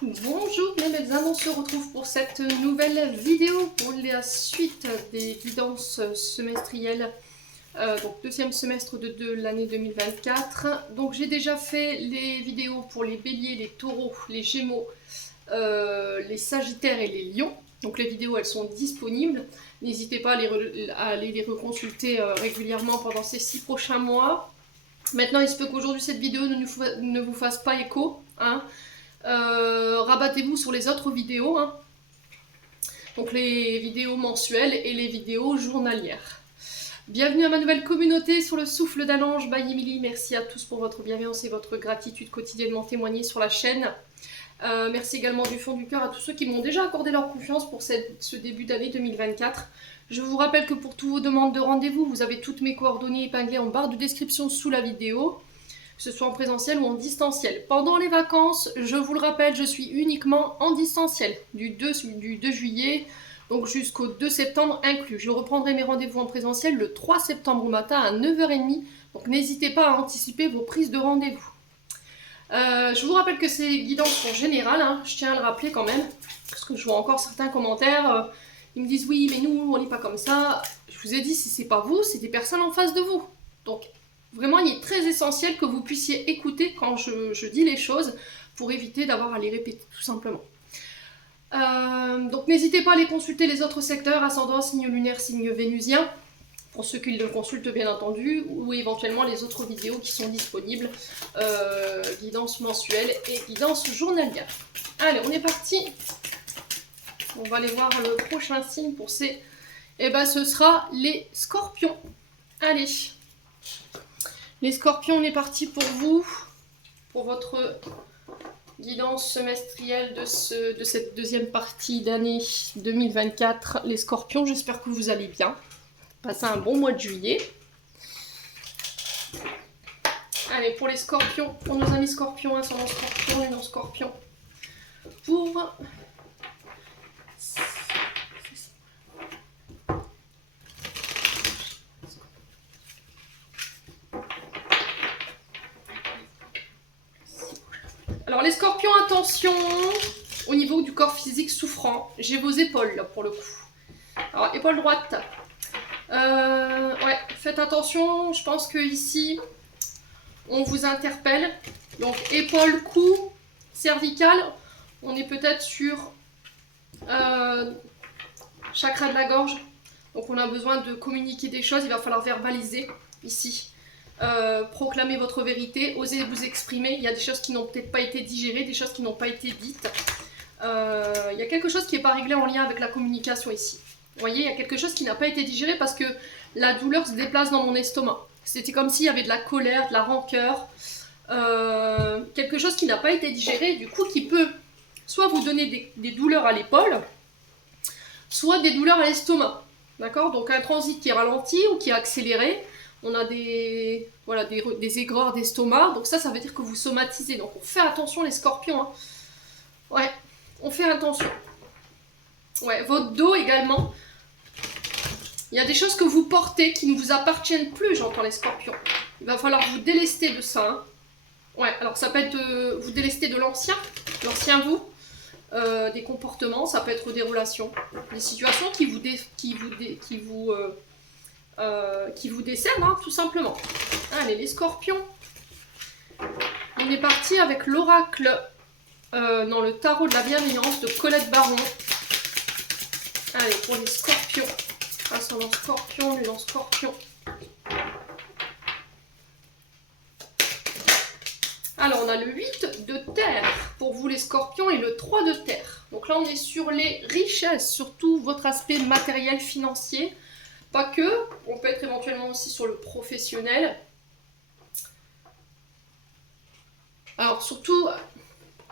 Bonjour mes belles âmes, on se retrouve pour cette nouvelle vidéo pour la suite des guidances semestrielles, donc deuxième semestre de l'année 2024. Donc j'ai déjà fait les vidéos pour les béliers, les taureaux, les gémeaux, les sagittaires et les lions. Donc les vidéos elles sont disponibles, n'hésitez pas à aller les reconsulter régulièrement pendant ces 6 prochains mois. Maintenant il se peut qu'aujourd'hui cette vidéo ne vous fasse pas écho, hein. Rabattez-vous sur les autres vidéos, hein. Donc les vidéos mensuelles et les vidéos journalières. Bienvenue à ma nouvelle communauté sur le souffle d'un ange by Emily. Merci à tous pour votre bienveillance et votre gratitude quotidiennement témoignée sur la chaîne. Merci également du fond du cœur à tous ceux qui m'ont déjà accordé leur confiance pour ce début d'année 2024. Je vous rappelle que pour toutes vos demandes de rendez-vous, vous avez toutes mes coordonnées épinglées en barre de description sous la vidéo, que ce soit en présentiel ou en distanciel. Pendant les vacances, je vous le rappelle, je suis uniquement en distanciel, du 2 juillet, donc jusqu'au 2 septembre inclus. Je reprendrai mes rendez-vous en présentiel le 3 septembre au matin à 9h30, donc n'hésitez pas à anticiper vos prises de rendez-vous. Je vous rappelle que ces guidances sont générales, hein, je tiens à le rappeler quand même, parce que je vois encore certains commentaires, ils me disent oui mais nous on lit pas comme ça. Je vous ai dit, si c'est pas vous, c'est des personnes en face de vous. Donc vraiment il est très essentiel que vous puissiez écouter quand je dis les choses, pour éviter d'avoir à les répéter tout simplement. Donc n'hésitez pas à aller consulter les autres secteurs, ascendant, signe lunaire, signe vénusien, pour ceux qui le consultent bien entendu, ou éventuellement les autres vidéos qui sont disponibles, guidance mensuelle et guidance journalière. Allez, on est parti. On va aller voir le prochain signe pour ces... Eh ben, ce sera les scorpions. Allez. Les scorpions, on est parti pour vous, pour votre guidance semestrielle de cette deuxième partie d'année 2024. Les scorpions, j'espère que vous allez bien. Passez un bon mois de juillet. Allez, pour les scorpions, pour nos amis scorpions, ascendant scorpion et non scorpion, pour... Alors les scorpions, attention, au niveau du corps physique souffrant, j'ai vos épaules là pour le coup. Alors épaule droite, ouais, faites attention, je pense que ici on vous interpelle. Donc épaule, cou, cervicale, on est peut-être sur chakra de la gorge. Donc on a besoin de communiquer des choses, il va falloir verbaliser ici. Proclamer votre vérité, osez vous exprimer. Il y a des choses qui n'ont peut-être pas été digérées, des choses qui n'ont pas été dites. Il y a quelque chose qui n'est pas réglé en lien avec la communication ici. Vous voyez, il y a quelque chose qui n'a pas été digéré parce que la douleur se déplace dans mon estomac. C'était comme s'il y avait de la colère, de la rancœur, quelque chose qui n'a pas été digéré, du coup qui peut soit vous donner des douleurs à l'épaule, soit des douleurs à l'estomac. D'accord? Donc un transit qui est ralenti ou qui est accéléré. On a des aigreurs d'estomac, donc ça veut dire que vous somatisez. Donc on fait attention les scorpions, hein. Ouais, on fait attention. Ouais, votre dos également. Il y a des choses que vous portez qui ne vous appartiennent plus, j'entends les scorpions. Il va falloir vous délester de ça, hein. Ouais, alors ça peut être vous délester de l'ancien vous, des comportements, ça peut être des relations, des situations qui vous décernent, hein, tout simplement. Allez, les scorpions. On est parti avec l'oracle dans le tarot de la bienveillance de Colette Baron. Allez, pour les scorpions. Ascendant scorpion, lunan scorpion. Alors, on a le 8 de terre pour vous les scorpions et le 3 de terre. Donc là, on est sur les richesses, surtout votre aspect matériel, financier. Pas que, on peut être éventuellement aussi sur le professionnel. Alors surtout,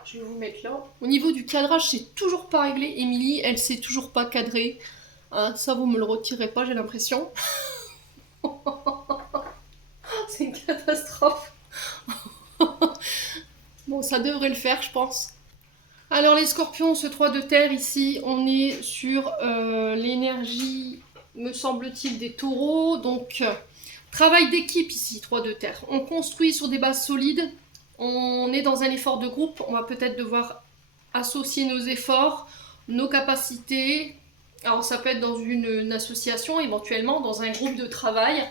je vais vous mettre là. Au niveau du cadrage, c'est toujours pas réglé. Émilie, elle sait toujours pas cadrer. Hein, ça, vous me le retirez pas, j'ai l'impression. C'est une catastrophe. Bon, ça devrait le faire, je pense. Alors les scorpions, ce 3 de terre ici, on est sur l'énergie, me semble-t-il, des taureaux. Donc, travail d'équipe ici, 3 de terre. On construit sur des bases solides. On est dans un effort de groupe. On va peut-être devoir associer nos efforts, nos capacités. Alors ça peut être dans une association, éventuellement dans un groupe de travail.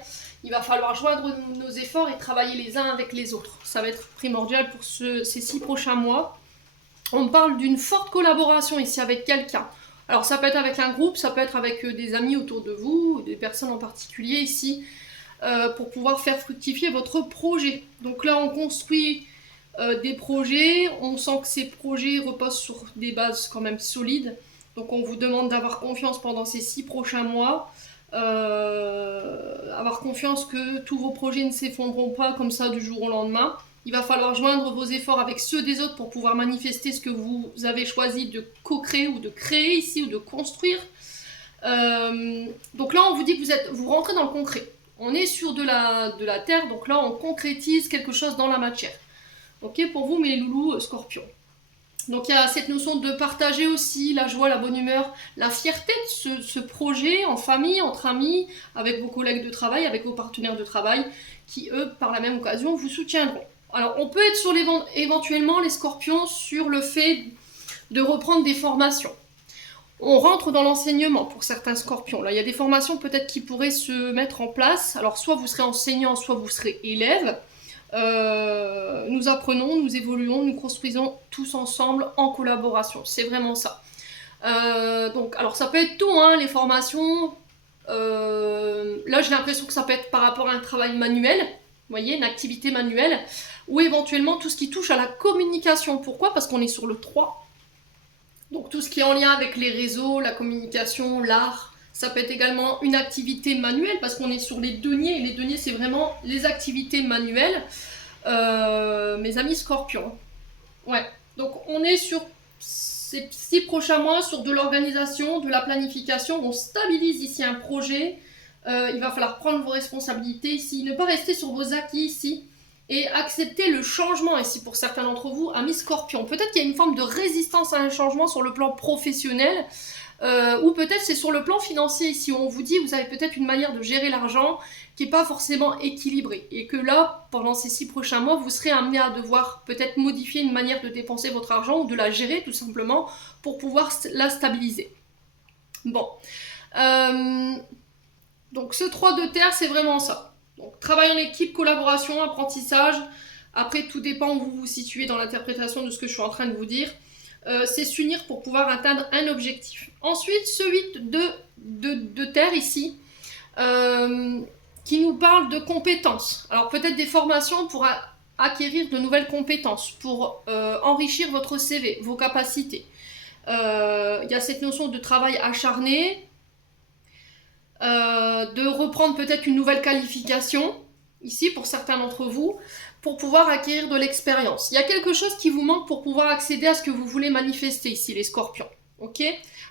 Il va falloir joindre nos efforts et travailler les uns avec les autres. Ça va être primordial pour ces 6 prochains mois. On parle d'une forte collaboration ici avec quelqu'un. Alors ça peut être avec un groupe, ça peut être avec des amis autour de vous, des personnes en particulier ici, pour pouvoir faire fructifier votre projet. Donc là on construit des projets, on sent que ces projets reposent sur des bases quand même solides. Donc on vous demande d'avoir confiance pendant ces 6 prochains mois, avoir confiance que tous vos projets ne s'effondreront pas comme ça du jour au lendemain. Il va falloir joindre vos efforts avec ceux des autres pour pouvoir manifester ce que vous avez choisi de co-créer ou de créer ici ou de construire. Donc là on vous dit que vous rentrez dans le concret. On est sur de la terre, donc là on concrétise quelque chose dans la matière. Ok, pour vous mes loulous scorpions. Donc il y a cette notion de partager aussi la joie, la bonne humeur, la fierté de ce projet en famille, entre amis, avec vos collègues de travail, avec vos partenaires de travail, qui eux, par la même occasion, vous soutiendront. Alors on peut être sur éventuellement les scorpions sur le fait de reprendre des formations. On rentre dans l'enseignement pour certains scorpions. Là, il y a des formations peut-être qui pourraient se mettre en place. Alors soit vous serez enseignant, soit vous serez élève. Nous apprenons, nous évoluons, nous construisons tous ensemble en collaboration. C'est vraiment ça. Donc, alors ça peut être tout, hein, les formations. Là, j'ai l'impression que ça peut être par rapport à un travail manuel, vous voyez, une activité manuelle, ou éventuellement tout ce qui touche à la communication. Pourquoi? Parce qu'on est sur le 3. Donc tout ce qui est en lien avec les réseaux, la communication, l'art. Ça peut être également une activité manuelle parce qu'on est sur les deniers. Et les deniers, c'est vraiment les activités manuelles. Mes amis scorpions. Ouais. Donc on est sur ces 6 prochains mois sur de l'organisation, de la planification. On stabilise ici un projet. Il va falloir prendre vos responsabilités ici. Ne pas rester sur vos acquis ici. Et accepter le changement ici pour certains d'entre vous, amis scorpions. Peut-être qu'il y a une forme de résistance à un changement sur le plan professionnel. Ou peut-être c'est sur le plan financier ici où on vous dit vous avez peut-être une manière de gérer l'argent qui n'est pas forcément équilibrée et que là pendant ces 6 prochains mois vous serez amené à devoir peut-être modifier une manière de dépenser votre argent ou de la gérer tout simplement pour pouvoir la stabiliser. Bon, donc ce 3 de terre c'est vraiment ça. Donc travail en équipe, collaboration, apprentissage. Après tout dépend où vous vous situez dans l'interprétation de ce que je suis en train de vous dire. C'est s'unir pour pouvoir atteindre un objectif. Ensuite, ce 8 de terre ici, qui nous parle de compétences. Alors peut-être des formations pour acquérir de nouvelles compétences, pour enrichir votre CV, vos capacités. Il y a cette notion de travail acharné, de reprendre peut-être une nouvelle qualification, ici pour certains d'entre vous, pour pouvoir acquérir de l'expérience. Il y a quelque chose qui vous manque pour pouvoir accéder à ce que vous voulez manifester ici, les scorpions. Ok?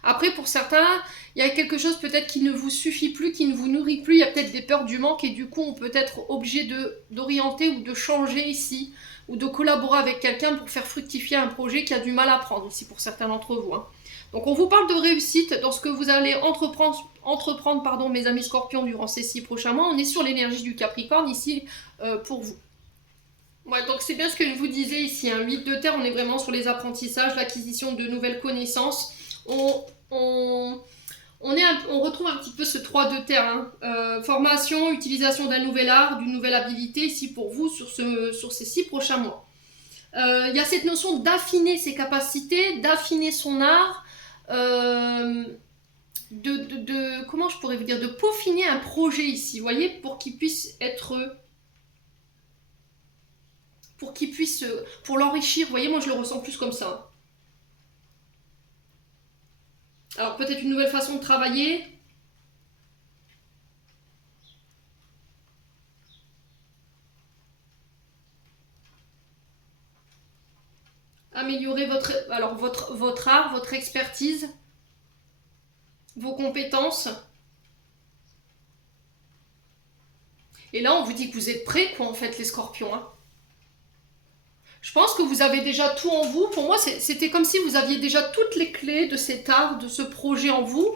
Après, pour certains, il y a quelque chose peut-être qui ne vous suffit plus, qui ne vous nourrit plus. Il y a peut-être des peurs du manque et du coup, on peut être obligé d'orienter ou de changer ici, ou de collaborer avec quelqu'un pour faire fructifier un projet qui a du mal à prendre ici pour certains d'entre vous. Hein. Donc, on vous parle de réussite dans ce que vous allez entreprendre pardon, mes amis scorpions, durant ces 6 prochains mois. On est sur l'énergie du Capricorne ici pour vous. Ouais, donc c'est bien ce que je vous disais ici, un 8 de terre, on est vraiment sur les apprentissages, l'acquisition de nouvelles connaissances. On retrouve un petit peu ce 3 de terre, hein. Formation, utilisation d'un nouvel art, d'une nouvelle habilité ici pour vous sur ces 6 prochains mois. Il y a cette notion d'affiner ses capacités, d'affiner son art, comment je pourrais vous dire, de peaufiner un projet ici, vous voyez, pour qu'il puisse être... pour l'enrichir, vous voyez, moi je le ressens plus comme ça. Alors peut-être une nouvelle façon de travailler. Améliorer votre art, votre expertise, vos compétences. Et là, on vous dit que vous êtes prêts, quoi, en fait, les scorpions, hein. Je pense que vous avez déjà tout en vous. Pour moi, c'était comme si vous aviez déjà toutes les clés de cet art, de ce projet en vous.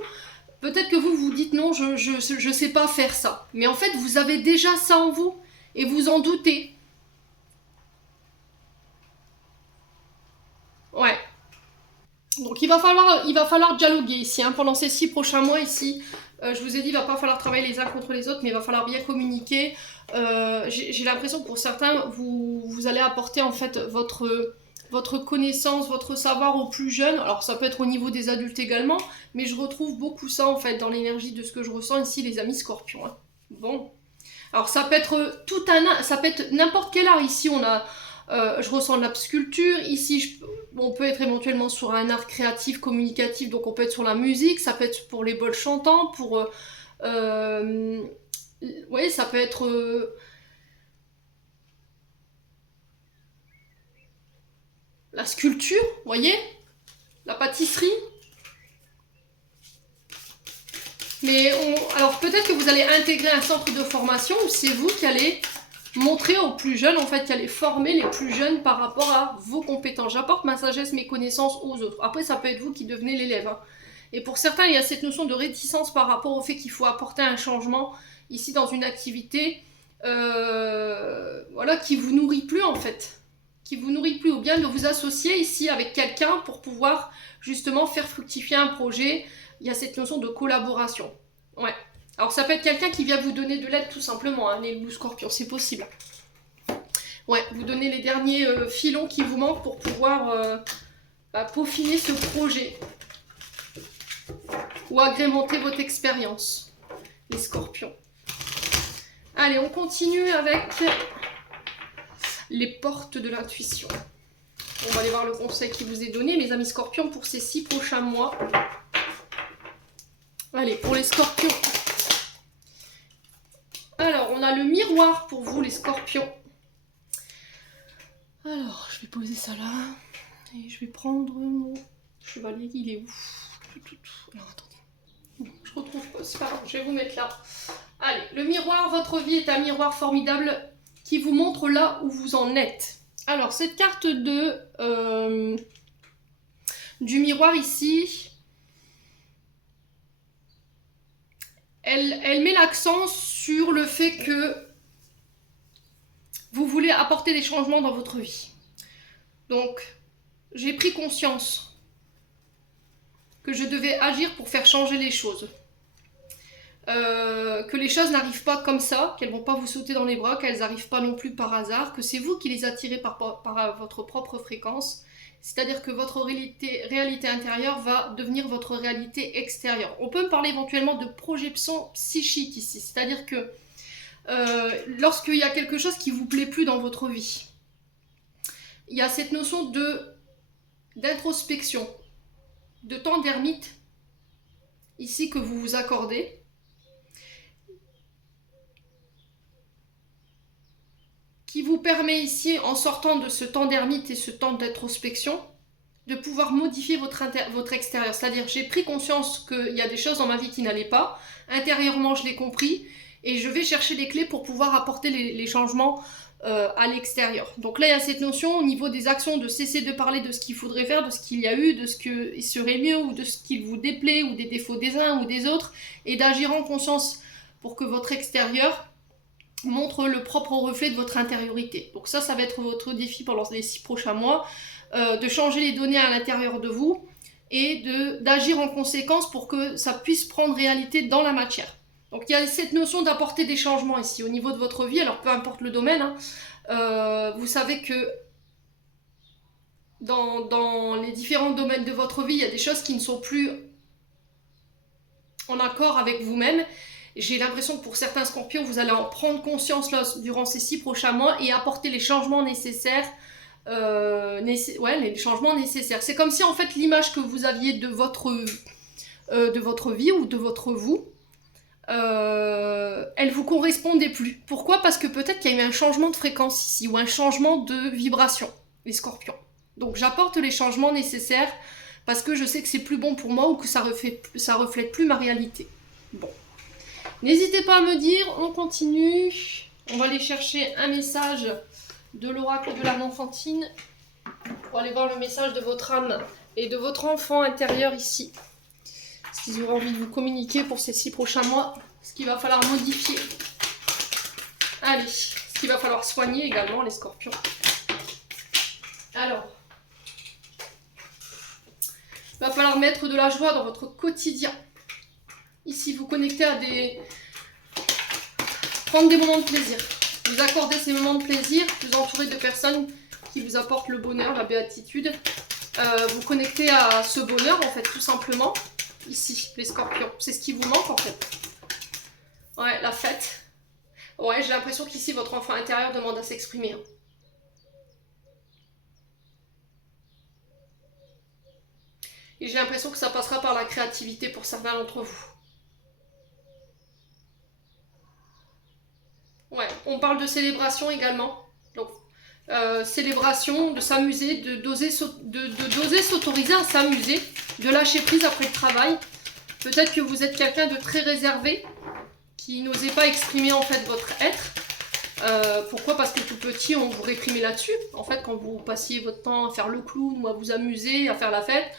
Peut-être que vous vous dites non, je sais pas faire ça. Mais en fait, vous avez déjà ça en vous et vous en doutez. Ouais. Donc il va falloir dialoguer ici, hein, pendant ces 6 prochains mois ici. Je vous ai dit, il va pas falloir travailler les uns contre les autres, mais il va falloir bien communiquer. J'ai l'impression que pour certains, vous allez apporter en fait votre connaissance, votre savoir aux plus jeunes. Alors ça peut être au niveau des adultes également, mais je retrouve beaucoup ça en fait dans l'énergie de ce que je ressens ici, les amis scorpions. Hein. Bon. Alors ça peut être ça peut être n'importe quel art. Ici on a, je ressens de la sculpture. Ici on peut être éventuellement sur un art créatif, communicatif. Donc on peut être sur la musique. Ça peut être pour les bols chantants, pour, ouais, ça peut être la sculpture, vous voyez, la pâtisserie. Mais alors peut-être que vous allez intégrer un centre de formation où c'est vous qui allez montrer aux plus jeunes, en fait, qui allez former les plus jeunes par rapport à vos compétences. J'apporte ma sagesse, mes connaissances aux autres. Après, ça peut être vous qui devenez l'élève. Hein. Et pour certains, il y a cette notion de réticence par rapport au fait qu'il faut apporter un changement ici dans une activité voilà, qui vous nourrit plus en fait. Qui vous nourrit plus, ou bien de vous associer ici avec quelqu'un pour pouvoir justement faire fructifier un projet. Il y a cette notion de collaboration. Ouais. Alors ça peut être quelqu'un qui vient vous donner de l'aide tout simplement, hein, les loups scorpions, c'est possible. Ouais, vous donnez les derniers filons qui vous manquent pour pouvoir peaufiner ce projet. Ou agrémenter votre expérience, les scorpions. Allez, on continue avec les portes de l'intuition. On va aller voir le conseil qui vous est donné, mes amis scorpions, pour ces 6 prochains mois. Allez, pour les scorpions. Alors, on a le miroir pour vous, les scorpions. Alors, je vais poser ça là. Et je vais prendre mon chevalier, il est où? Alors, attendez. Je retrouve pas, c'est pas grave, je vais vous mettre là. Allez, le miroir, votre vie est un miroir formidable qui vous montre là où vous en êtes. Alors, cette carte du miroir ici, elle met l'accent sur le fait que vous voulez apporter des changements dans votre vie. Donc, j'ai pris conscience que je devais agir pour faire changer les choses. Que les choses n'arrivent pas comme ça, qu'elles ne vont pas vous sauter dans les bras, qu'elles n'arrivent pas non plus par hasard, que c'est vous qui les attirez par votre propre fréquence. C'est-à-dire que votre réalité intérieure va devenir votre réalité extérieure. On peut me parler éventuellement de projection psychique ici. C'est-à-dire que lorsqu'il y a quelque chose qui ne vous plaît plus dans votre vie, il y a cette notion d'introspection, de temps d'ermite, ici que vous vous accordez. Qui vous permet ici, en sortant de ce temps d'ermite et ce temps d'introspection, de pouvoir modifier votre extérieur. C'est-à-dire, j'ai pris conscience qu'il y a des choses dans ma vie qui n'allaient pas. Intérieurement, je l'ai compris. Et je vais chercher des clés pour pouvoir apporter les changements à l'extérieur. Donc là, il y a cette notion au niveau des actions de cesser de parler de ce qu'il faudrait faire, de ce qu'il y a eu, de ce qu'il serait mieux, ou de ce qui vous déplaît, ou des défauts des uns ou des autres, et d'agir en conscience pour que votre extérieur montre le propre reflet de votre intériorité. Donc ça va être votre défi pendant les 6 prochains mois, de changer les données à l'intérieur de vous et d'agir en conséquence pour que ça puisse prendre réalité dans la matière. Donc il y a cette notion d'apporter des changements ici au niveau de votre vie, alors peu importe le domaine, hein, vous savez que dans les différents domaines de votre vie, il y a des choses qui ne sont plus en accord avec vous-même. J'ai l'impression que pour certains scorpions, vous allez en prendre conscience là, durant ces 6 prochains mois et apporter les changements nécessaires. Les changements nécessaires. C'est comme si en fait l'image que vous aviez de votre vie ou de votre vous, elle vous correspondait plus. Pourquoi? Parce que peut-être qu'il y a eu un changement de fréquence ici ou un changement de vibration, les scorpions. Donc j'apporte les changements nécessaires parce que je sais que c'est plus bon pour moi ou que ça reflète plus ma réalité. Bon. N'hésitez pas à me dire, on continue. On va aller chercher un message de l'oracle de l'âme enfantine pour aller voir le message de votre âme et de votre enfant intérieur ici. Ce qu'ils auront envie de vous communiquer pour ces 6 prochains mois, ce qu'il va falloir modifier. Allez, ce qu'il va falloir soigner également, les scorpions. Alors, il va va falloir mettre de la joie dans votre quotidien. Ici, vous connectez à des... Prendre des moments de plaisir. Vous accordez ces moments de plaisir, vous entourez de personnes qui vous apportent le bonheur, la béatitude. Vous connectez à ce bonheur, en fait, tout simplement. Ici, les scorpions. C'est ce qui vous manque, en fait. Ouais, la fête. Ouais, j'ai l'impression qu'ici, votre enfant intérieur demande à s'exprimer. Hein. Et j'ai l'impression que ça passera par la créativité pour certains d'entre vous. Ouais, on parle de célébration également. Donc, célébration, de s'amuser, de d'oser s'autoriser à s'amuser, de lâcher prise après le travail. Peut-être que vous êtes quelqu'un de très réservé, qui n'osait pas exprimer en fait votre être. Pourquoi? Parce que tout petit, on vous réprimait là-dessus. En fait, quand vous passiez votre temps à faire le clown ou à vous amuser, à faire la fête,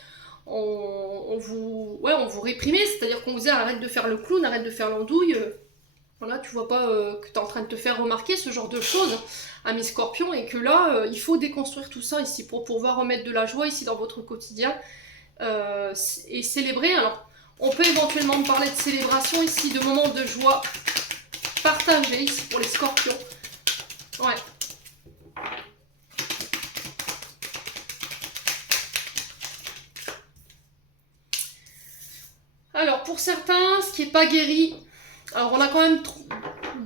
on vous réprimait. C'est-à-dire qu'on vous disait arrête de faire le clown, arrête de faire l'andouille. Voilà, tu vois pas que tu es en train de te faire remarquer ce genre de choses à mes scorpions et que là, il faut déconstruire tout ça ici pour pouvoir remettre de la joie ici dans votre quotidien et célébrer. Alors, on peut éventuellement parler de célébration ici, de moments de joie partagés ici pour les scorpions. Ouais. Alors, pour certains, ce qui n'est pas guéri, alors on a quand même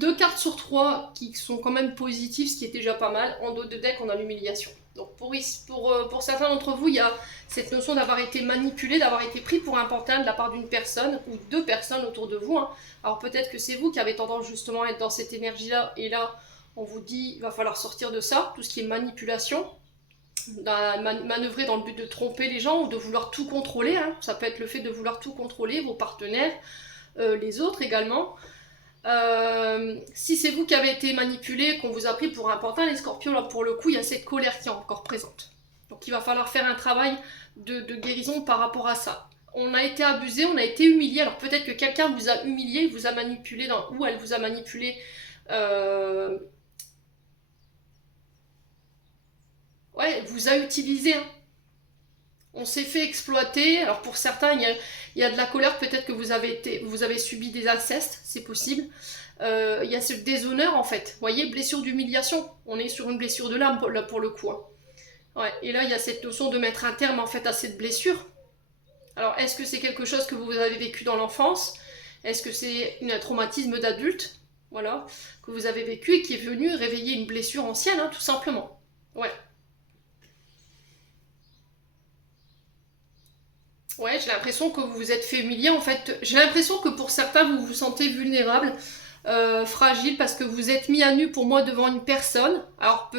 2 cartes sur 3 qui sont quand même positives, ce qui est déjà pas mal. En dos de deck, on a l'humiliation. Donc pour certains d'entre vous, il y a cette notion d'avoir été manipulé, d'avoir été pris pour un pantin de la part d'une personne ou 2 personnes autour de vous. Hein. Alors peut-être que c'est vous qui avez tendance justement à être dans cette énergie-là, et là, on vous dit, il va falloir sortir de ça, tout ce qui est manipulation, manœuvrer dans le but de tromper les gens ou de vouloir tout contrôler. Hein. Ça peut être le fait de vouloir tout contrôler, vos partenaires, les autres également. Si c'est vous qui avez été manipulé, qu'on vous a pris pour un pantin, les scorpions, là pour le coup, il y a cette colère qui est encore présente. Donc il va falloir faire un travail de guérison par rapport à ça. On a été abusé, on a été humilié. Alors peut-être que quelqu'un vous a humilié, vous a manipulé, ou elle vous a manipulé. Ouais, vous a utilisé. Hein. On s'est fait exploiter. Alors pour certains, il y a de la colère. Peut-être que vous avez subi des incestes, c'est possible. Il y a ce déshonneur en fait. Vous voyez, blessure d'humiliation. On est sur une blessure de l'âme pour le coup. Hein. Ouais. Et là, il y a cette notion de mettre un terme en fait à cette blessure. Alors, est-ce que c'est quelque chose que vous avez vécu dans l'enfance? Est-ce que c'est un traumatisme d'adulte? Voilà, que vous avez vécu et qui est venu réveiller une blessure ancienne, hein, tout simplement. Ouais. Ouais, j'ai l'impression que vous vous êtes fait humilier en fait. J'ai l'impression que pour certains, vous vous sentez vulnérable, fragile, parce que vous êtes mis à nu pour moi devant une personne. Alors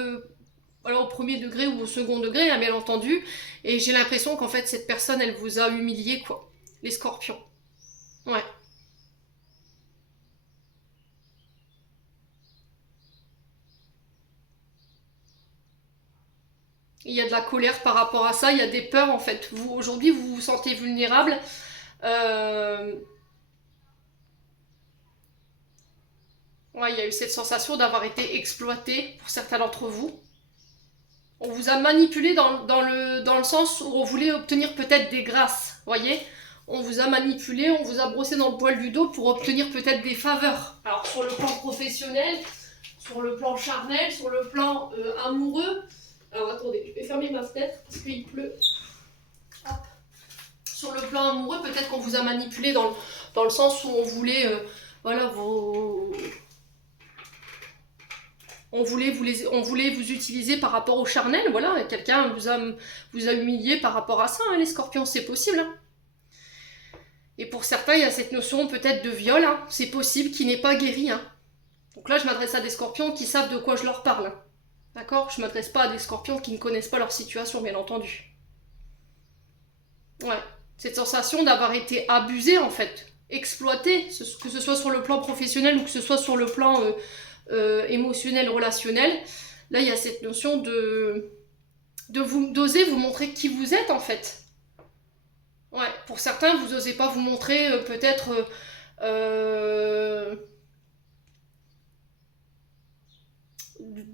au premier degré ou au second degré, hein, bien entendu. Et j'ai l'impression qu'en fait, cette personne, elle vous a humilié, quoi. Les scorpions. Ouais. Il y a de la colère par rapport à ça, il y a des peurs en fait. Vous, aujourd'hui, vous vous sentez vulnérable. Euh, Ouais, il y a eu cette sensation d'avoir été exploité pour certains d'entre vous. On vous a manipulé dans le sens où on voulait obtenir peut-être des grâces, voyez. On vous a manipulé, on vous a brossé dans le poil du dos pour obtenir peut-être des faveurs. Alors sur le plan professionnel, sur le plan charnel, sur le plan amoureux. Alors attendez, je vais fermer ma fenêtre parce qu'il pleut. Hop. Sur le plan amoureux, peut-être qu'on vous a manipulé dans le sens où on voulait, voilà, on voulait vous utiliser par rapport au charnel, voilà, quelqu'un vous a humilié par rapport à ça, hein, les scorpions, c'est possible. Hein. Et pour certains, il y a cette notion peut-être de viol, hein, c'est possible, qui n'est pas guérie. Hein. Donc là, je m'adresse à des scorpions qui savent de quoi je leur parle. Hein. D'accord? Je ne m'adresse pas à des scorpions qui ne connaissent pas leur situation, bien entendu. Ouais, cette sensation d'avoir été abusé, en fait, exploité, que ce soit sur le plan professionnel ou que ce soit sur le plan émotionnel, relationnel. Là, il y a cette notion d'oser vous montrer qui vous êtes, en fait. Ouais, pour certains, vous n'osez pas vous montrer peut-être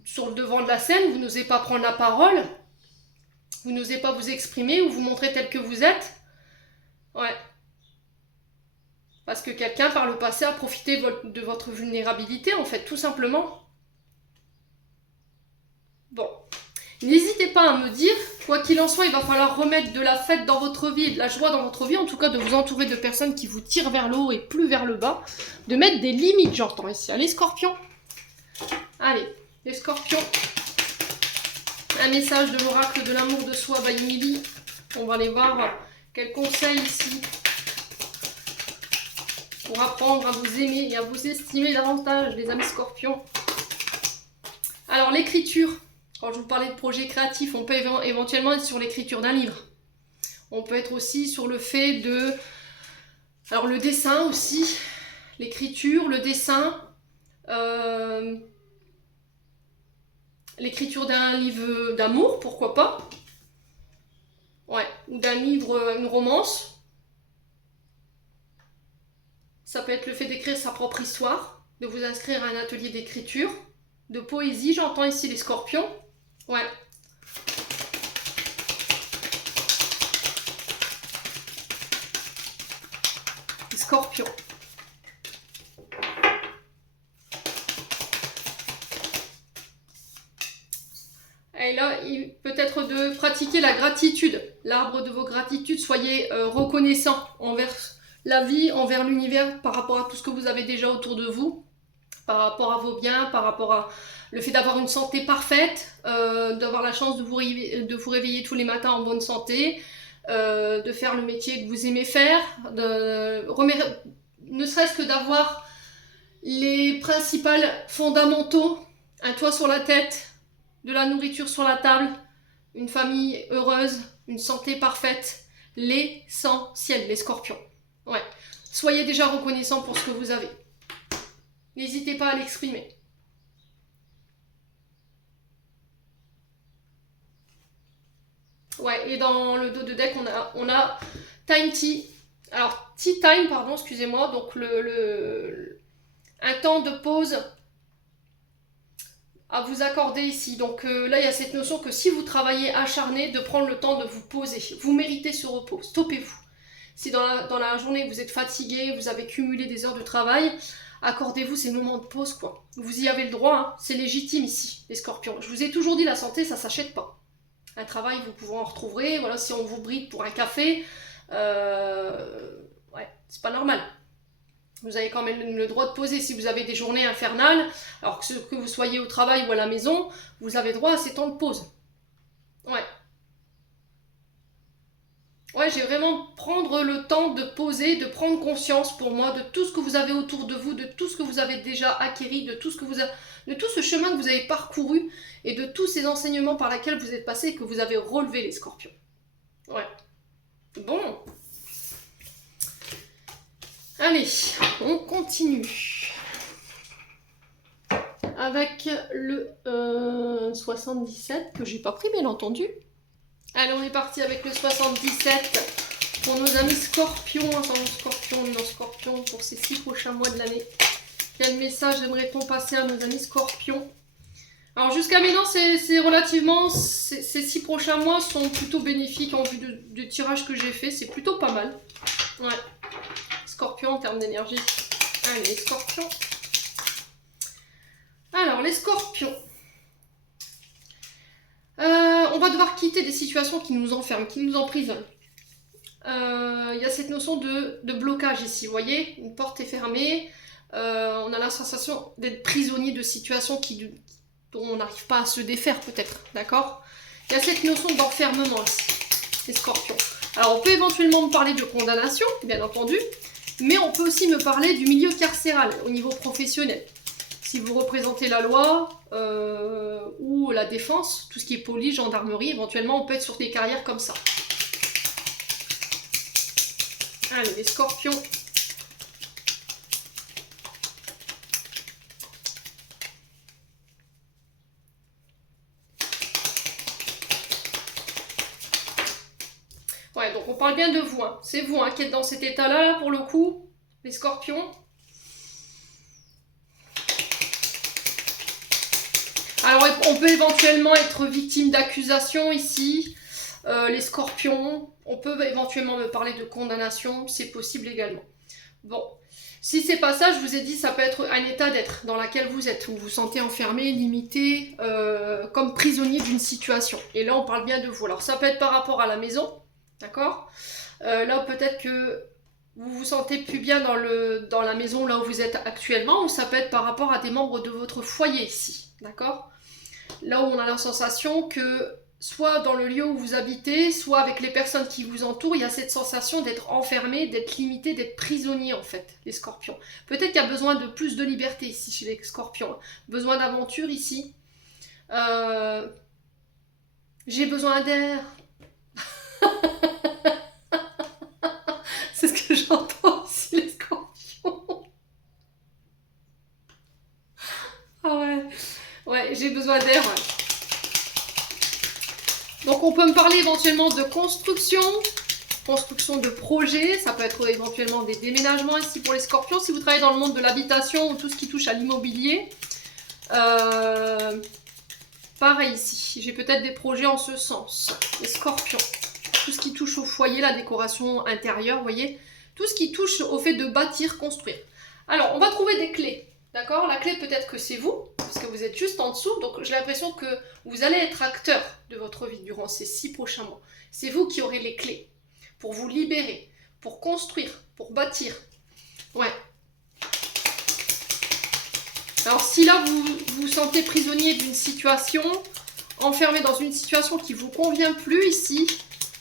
sur le devant de la scène, vous n'osez pas prendre la parole, vous n'osez pas vous exprimer ou vous montrer tel que vous êtes. Ouais. Parce que quelqu'un par le passé a profité de votre vulnérabilité, en fait, tout simplement. Bon. N'hésitez pas à me dire, quoi qu'il en soit, il va falloir remettre de la fête dans votre vie, de la joie dans votre vie, en tout cas de vous entourer de personnes qui vous tirent vers le haut et plus vers le bas, de mettre des limites, j'entends ici. Allez, scorpions. Allez, les scorpions. Un message de l'oracle de l'amour de soi by Emily. On va aller voir quels conseils ici pour apprendre à vous aimer et à vous estimer davantage, les amis scorpions. Alors, l'écriture. Quand je vous parlais de projet créatif, on peut éventuellement être sur l'écriture d'un livre. On peut être aussi sur le fait de... Alors le dessin aussi, l'écriture, le dessin, l'écriture d'un livre d'amour, pourquoi pas. Ouais, ou d'un livre, une romance. Ça peut être le fait d'écrire sa propre histoire, de vous inscrire à un atelier d'écriture, de poésie, j'entends ici les scorpions. Ouais. Les scorpions. Et là, peut-être de pratiquer la gratitude, l'arbre de vos gratitudes. Soyez reconnaissant envers la vie, envers l'univers, par rapport à tout ce que vous avez déjà autour de vous, par rapport à vos biens, par rapport à le fait d'avoir une santé parfaite, d'avoir la chance de vous réveiller tous les matins en bonne santé, de faire le métier que vous aimez faire, ne serait-ce que d'avoir les principaux fondamentaux, un toit sur la tête, de la nourriture sur la table, une famille heureuse, une santé parfaite, l'essentiel, les scorpions. Ouais. Soyez déjà reconnaissants pour ce que vous avez. N'hésitez pas à l'exprimer. Ouais, et dans le dos de deck, on a Time Tea. Alors, Tea Time, pardon, excusez-moi. Donc, un temps de pause à vous accorder ici. Donc là, il y a cette notion que si vous travaillez acharné, de prendre le temps de vous poser. Vous méritez ce repos. Stoppez-vous. Si dans la journée, vous êtes fatigué, vous avez cumulé des heures de travail, accordez-vous ces moments de pause, quoi. Vous y avez le droit, hein. C'est légitime ici, les scorpions. Je vous ai toujours dit, la santé, ça s'achète pas. Un travail, vous pouvez en retrouver. Voilà, si on vous bride pour un café, ouais, c'est pas normal. Vous avez quand même le droit de poser. Si vous avez des journées infernales, alors que vous soyez au travail ou à la maison, vous avez droit à ces temps de pause. Ouais. Ouais, j'ai vraiment prendre le temps de poser, de prendre conscience pour moi de tout ce que vous avez autour de vous, de tout ce que vous avez déjà acquis, de tout ce chemin que vous avez parcouru et de tous ces enseignements par lesquels vous êtes passé et que vous avez relevé, les scorpions. Ouais. Bon. Allez, on continue. Avec le 77, que j'ai pas pris bien entendu. Allez, on est parti avec le 77 pour nos amis scorpions. Attends, scorpions, non scorpions, pour ces 6 prochains mois de l'année. Quel message aimerait-on passer à nos amis scorpions? Alors jusqu'à maintenant, c'est relativement... Ces 6 prochains mois sont plutôt bénéfiques en vue du tirage que j'ai fait. C'est plutôt pas mal. Ouais. Scorpion en termes d'énergie. Allez, les scorpions. Alors, les scorpions. On va devoir quitter des situations qui nous enferment, qui nous emprisonnent. Il y a cette notion de blocage ici, vous voyez, une porte est fermée, on a la sensation d'être prisonnier de situations dont on n'arrive pas à se défaire peut-être, d'accord? Il y a cette notion d'enfermement ici, les scorpions. Alors on peut éventuellement me parler de condamnation, bien entendu, mais on peut aussi me parler du milieu carcéral au niveau professionnel. Si vous représentez la loi ou la défense, tout ce qui est police, gendarmerie, éventuellement on peut être sur des carrières comme ça. Allez, les scorpions. Ouais, donc on parle bien de vous. Hein. C'est vous qui êtes dans cet état-là, là, pour le coup, les scorpions. Alors, on peut éventuellement être victime d'accusations ici. Les scorpions, on peut éventuellement me parler de condamnation, c'est possible également. Bon, si c'est pas ça, je vous ai dit, ça peut être un état d'être dans lequel vous êtes, où vous vous sentez enfermé, limité, comme prisonnier d'une situation. Et là, on parle bien de vous. Alors, ça peut être par rapport à la maison, d'accord? Là, peut-être que vous vous sentez plus bien dans la maison là où vous êtes actuellement, ou ça peut être par rapport à des membres de votre foyer ici, d'accord? Là où on a la sensation que soit dans le lieu où vous habitez, soit avec les personnes qui vous entourent, il y a cette sensation d'être enfermé, d'être limité, d'être prisonnier en fait, les scorpions. Peut-être qu'il y a besoin de plus de liberté ici chez les scorpions, besoin d'aventure ici. J'ai besoin d'air. C'est ce que j'entends aussi, les scorpions. Ah ouais, ouais, j'ai besoin d'air. Ouais. Donc on peut me parler éventuellement de construction de projets, ça peut être éventuellement des déménagements ici pour les scorpions. Si vous travaillez dans le monde de l'habitation ou tout ce qui touche à l'immobilier, pareil ici, j'ai peut-être des projets en ce sens. Les scorpions, tout ce qui touche au foyer, la décoration intérieure, vous voyez, tout ce qui touche au fait de bâtir, construire. Alors, on va trouver des clés, d'accord? La clé, peut-être que c'est vous, parce que vous êtes juste en dessous, donc j'ai l'impression que vous allez être acteur de votre vie durant ces 6 prochains mois. C'est vous qui aurez les clés pour vous libérer, pour construire, pour bâtir. Ouais. Alors si là vous vous sentez prisonnier d'une situation, enfermé dans une situation qui ne vous convient plus ici,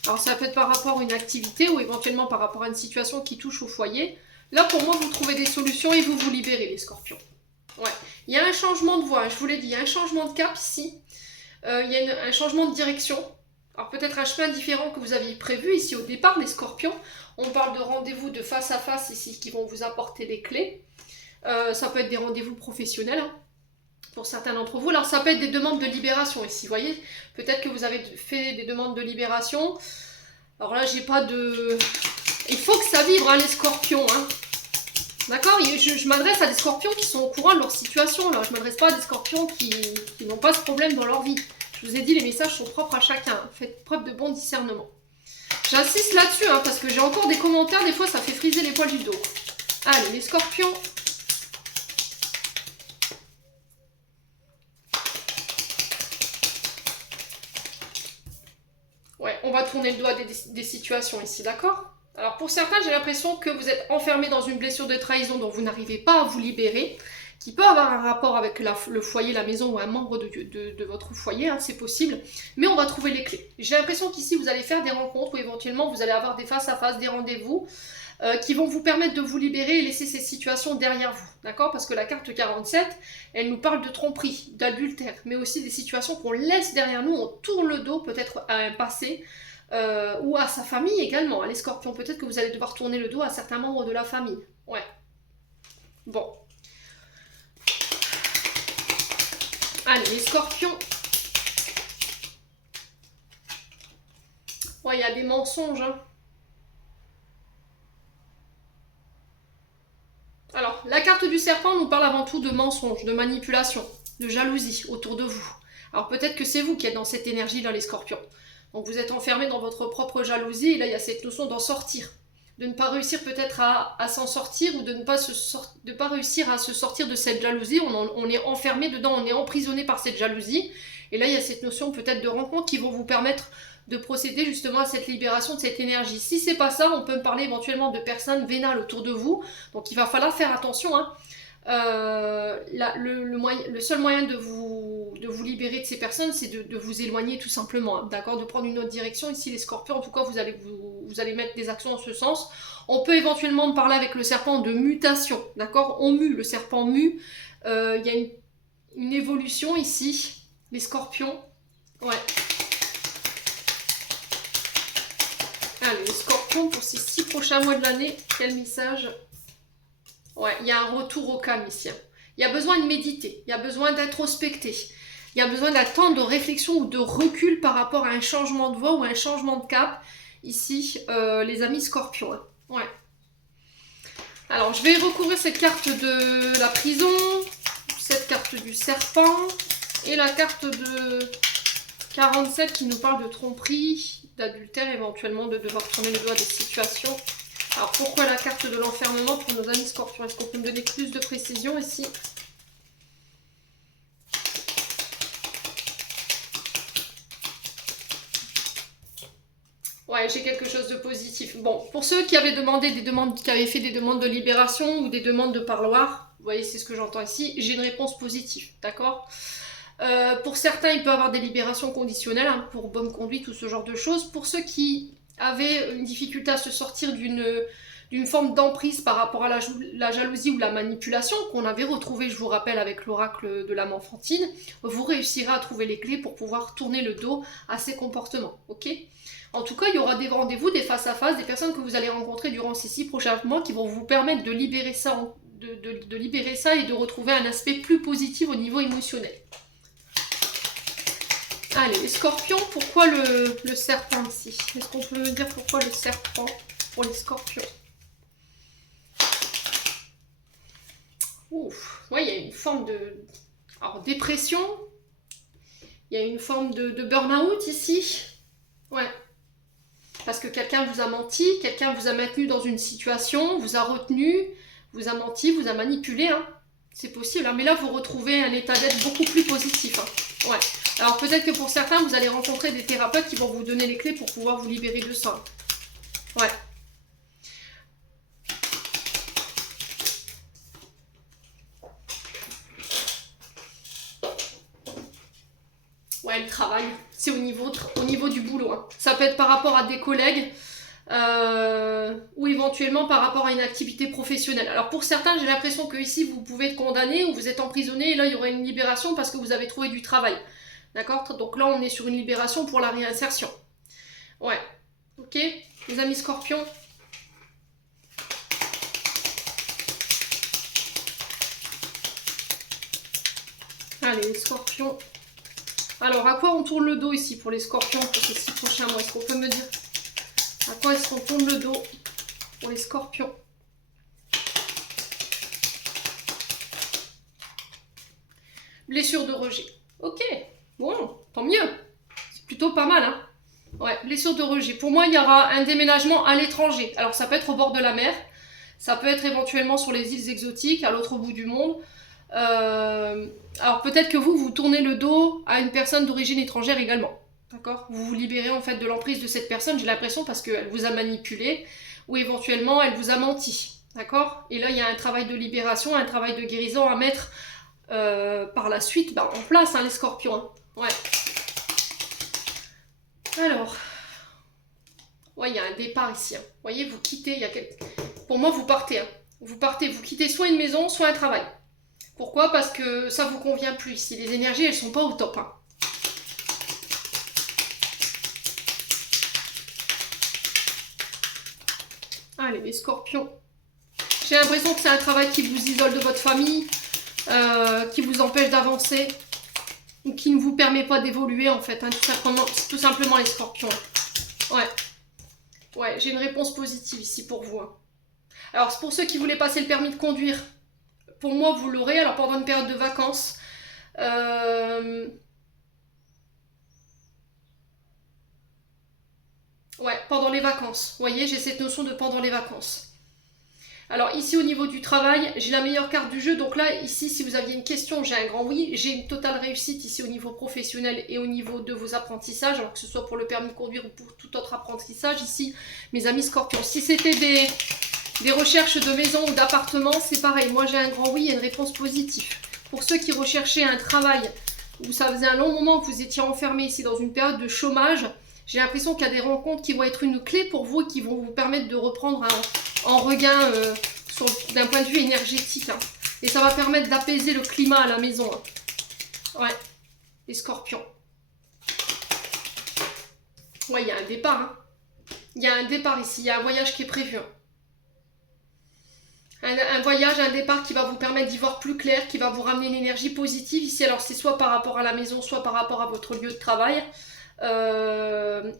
alors ça peut être par rapport à une activité ou éventuellement par rapport à une situation qui touche au foyer, là pour moi vous trouvez des solutions et vous vous libérez les scorpions. Ouais. Il y a un changement de voie, je vous l'ai dit, il y a un changement de cap ici, il y a un changement de direction. Alors peut-être un chemin différent que vous aviez prévu ici au départ, les scorpions. On parle de rendez-vous de face à face ici qui vont vous apporter les clés. Ça peut être des rendez-vous professionnels hein, pour certains d'entre vous. Alors ça peut être des demandes de libération ici, vous voyez. Peut-être que vous avez fait des demandes de libération. Alors là, j'ai pas de... Il faut que ça vibre, hein, les scorpions. Hein. D'accord, je m'adresse à des scorpions qui sont au courant de leur situation. Là. Je ne m'adresse pas à des scorpions qui n'ont pas ce problème dans leur vie. Je vous ai dit, les messages sont propres à chacun. Faites preuve de bon discernement. J'insiste là-dessus, hein, parce que j'ai encore des commentaires. Des fois, ça fait friser les poils du dos. Allez, les scorpions. Ouais, on va tourner le doigt des situations ici, d'accord? Alors, pour certains, j'ai l'impression que vous êtes enfermé dans une blessure de trahison dont vous n'arrivez pas à vous libérer, qui peut avoir un rapport avec le foyer, la maison ou un membre de votre foyer, hein, c'est possible, mais on va trouver les clés. J'ai l'impression qu'ici, vous allez faire des rencontres ou éventuellement, vous allez avoir des face-à-face, des rendez-vous qui vont vous permettre de vous libérer et laisser ces situations derrière vous, d'accord? Parce que la carte 47, elle nous parle de tromperie, d'adultère, mais aussi des situations qu'on laisse derrière nous, on tourne le dos peut-être à un passé, ou à sa famille également. Les scorpions, peut-être que vous allez devoir tourner le dos à certains membres de la famille. Ouais. Bon. Allez, les scorpions. Ouais, il y a des mensonges. Hein. Alors, la carte du serpent nous parle avant tout de mensonges, de manipulation, de jalousie autour de vous. Alors peut-être que c'est vous qui êtes dans cette énergie-là, les scorpions. Donc vous êtes enfermé dans votre propre jalousie, et là il y a cette notion d'en sortir. De ne pas réussir peut-être à s'en sortir, ou de ne pas réussir à se sortir de cette jalousie. On est enfermé dedans, on est emprisonné par cette jalousie. Et là il y a cette notion peut-être de rencontres qui vont vous permettre de procéder justement à cette libération de cette énergie. Si c'est pas ça, on peut me parler éventuellement de personnes vénales autour de vous. Donc il va falloir faire attention. Hein. Le seul moyen de vous libérer de ces personnes, c'est de vous éloigner tout simplement, hein, d'accord, de prendre une autre direction. Ici les scorpions, en tout cas, vous allez mettre des actions en ce sens. On peut éventuellement parler avec le serpent de mutation, d'accord, on mue, le serpent mue. Il y a une évolution ici, les scorpions, ouais. Allez, les scorpions, pour ces 6 prochains mois de l'année, quel message? Ouais, il y a un retour au calme ici. Il y a besoin de méditer, il y a besoin d'introspecter, il y a besoin d'un temps de réflexion ou de recul par rapport à un changement de voie ou un changement de cap. Ici, les amis scorpions. Hein. Ouais. Alors, je vais recouvrir cette carte de la prison, cette carte du serpent et la carte de 47 qui nous parle de tromperie, d'adultère, éventuellement de devoir tourner le dos à des situations. Alors pourquoi la carte de l'enfermement pour nos amis scorpions? Est-ce qu'on peut me donner plus de précision ici? Ouais, j'ai quelque chose de positif. Bon, pour ceux qui avaient demandé qui avaient fait des demandes de libération ou des demandes de parloir, vous voyez, c'est ce que j'entends ici, j'ai une réponse positive, d'accord? Pour certains, il peut y avoir des libérations conditionnelles, hein, pour bonne conduite ou ce genre de choses. Pour ceux qui avaient une difficulté à se sortir d'une forme d'emprise par rapport à la jalousie ou la manipulation qu'on avait retrouvée, je vous rappelle, avec l'oracle de l'âme enfantine, vous réussirez à trouver les clés pour pouvoir tourner le dos à ces comportements, ok? En tout cas, il y aura des rendez-vous, des face-à-face, des personnes que vous allez rencontrer durant ces 6 prochains mois qui vont vous permettre de libérer ça, de libérer ça et de retrouver un aspect plus positif au niveau émotionnel. Allez, les scorpions, pourquoi le serpent ici? Est-ce qu'on peut me dire pourquoi le serpent pour les scorpions? Ouf, ouais, il y a une forme de... Alors, dépression. Il y a une forme de burn-out ici. Ouais. Parce que quelqu'un vous a menti, quelqu'un vous a maintenu dans une situation, vous a retenu, vous a menti, vous a manipulé, hein. C'est possible, hein. Mais là vous retrouvez un état d'être beaucoup plus positif, hein. Ouais. Alors peut-être que pour certains, vous allez rencontrer des thérapeutes qui vont vous donner les clés pour pouvoir vous libérer de ça. Ouais. Ouais, le travail, c'est au niveau du boulot, hein. Ça peut être par rapport à des collègues, ou éventuellement par rapport à une activité professionnelle. Alors pour certains, j'ai l'impression que ici vous pouvez être condamné ou vous êtes emprisonné et là il y aura une libération parce que vous avez trouvé du travail. D'accord? Donc là on est sur une libération pour la réinsertion. Ouais. Ok? Les amis scorpions. Allez, les scorpions. Alors à quoi on tourne le dos ici pour les scorpions pour ces 6 prochains mois? Est-ce qu'on peut me dire à quoi est-ce qu'on tourne le dos pour les scorpions? Blessure de rejet. Ok, bon, tant mieux. C'est plutôt pas mal, hein. Ouais, blessure de rejet. Pour moi, il y aura un déménagement à l'étranger. Alors ça peut être au bord de la mer, ça peut être éventuellement sur les îles exotiques, à l'autre bout du monde. Alors peut-être que vous tournez le dos à une personne d'origine étrangère également. D'accord? Vous vous libérez en fait de l'emprise de cette personne, j'ai l'impression, parce qu'elle vous a manipulé ou éventuellement elle vous a menti. D'accord? Et là, il y a un travail de libération, un travail de guérison à mettre par la suite en place, hein, les scorpions. Hein. Ouais. Alors, ouais, il y a un départ ici. Hein. Vous voyez, vous quittez, pour moi, vous partez. Hein. Vous quittez soit une maison, soit un travail. Pourquoi? Parce que ça vous convient plus ici. Les énergies, elles sont pas au top. Hein. Allez, les scorpions. J'ai l'impression que c'est un travail qui vous isole de votre famille, qui vous empêche d'avancer, ou qui ne vous permet pas d'évoluer en fait. Hein, tout simplement les scorpions. Ouais. Ouais, j'ai une réponse positive ici pour vous. Hein. Alors, c'est pour ceux qui voulaient passer le permis de conduire. Pour moi, vous l'aurez. Alors, pendant une période de vacances. Ouais, pendant les vacances. Vous voyez, j'ai cette notion de pendant les vacances. Alors ici au niveau du travail, j'ai la meilleure carte du jeu. Donc là, ici, si vous aviez une question, j'ai un grand oui. J'ai une totale réussite ici au niveau professionnel et au niveau de vos apprentissages. Alors que ce soit pour le permis de conduire ou pour tout autre apprentissage. Ici, mes amis scorpions, si c'était des recherches de maison ou d'appartement, c'est pareil. Moi, j'ai un grand oui et une réponse positive. Pour ceux qui recherchaient un travail où ça faisait un long moment que vous étiez enfermé ici dans une période de chômage, j'ai l'impression qu'il y a des rencontres qui vont être une clé pour vous et qui vont vous permettre de reprendre en regain d'un point de vue énergétique. Hein. Et ça va permettre d'apaiser le climat à la maison. Hein. Ouais, les scorpions. Ouais, il y a un départ. Hein. Il y a un départ ici, il y a un voyage qui est prévu. Hein. Un voyage, un départ qui va vous permettre d'y voir plus clair, qui va vous ramener une énergie positive ici. Alors c'est soit par rapport à la maison, soit par rapport à votre lieu de travail.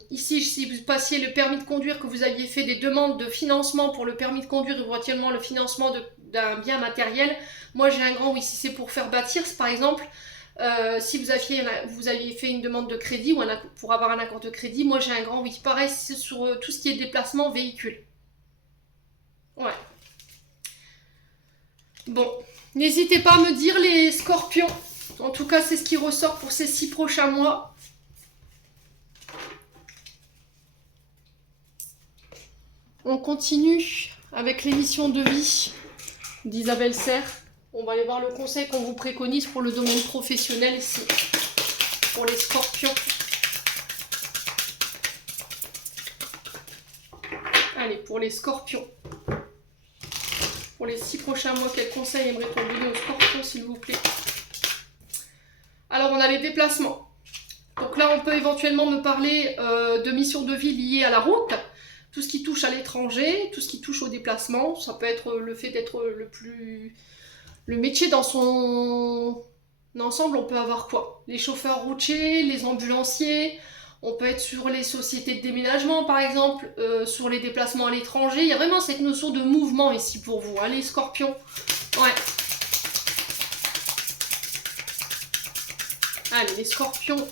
Ici, si vous passiez le permis de conduire, que vous aviez fait des demandes de financement pour le permis de conduire, éventuellement le financement d'un bien matériel, moi j'ai un grand oui. Si c'est pour faire bâtir, par exemple, Si vous aviez fait une demande de crédit ou pour avoir un accord de crédit, moi j'ai un grand oui. Pareil, c'est sur tout ce qui est déplacement véhicule. Ouais. Bon, n'hésitez pas à me dire les scorpions. En tout cas, c'est ce qui ressort pour ces 6 prochains mois. On continue avec l'émission de vie d'Isabelle Serre. On va aller voir le conseil qu'on vous préconise pour le domaine professionnel ici, pour les scorpions. Allez, pour les scorpions. Pour les 6 prochains mois, quel conseil aimerait-on donner aux scorpions, s'il vous plaît? Alors, on a les déplacements. Donc là, on peut éventuellement me parler de missions de vie liées à la route. Tout ce qui touche à l'étranger, tout ce qui touche au déplacement. Ça peut être le fait d'être le métier dans son ensemble. On peut avoir quoi? Les chauffeurs routiers, les ambulanciers. On peut être sur les sociétés de déménagement, par exemple, sur les déplacements à l'étranger. Il y a vraiment cette notion de mouvement ici pour vous, hein, les scorpions. Ouais. Allez, les scorpions.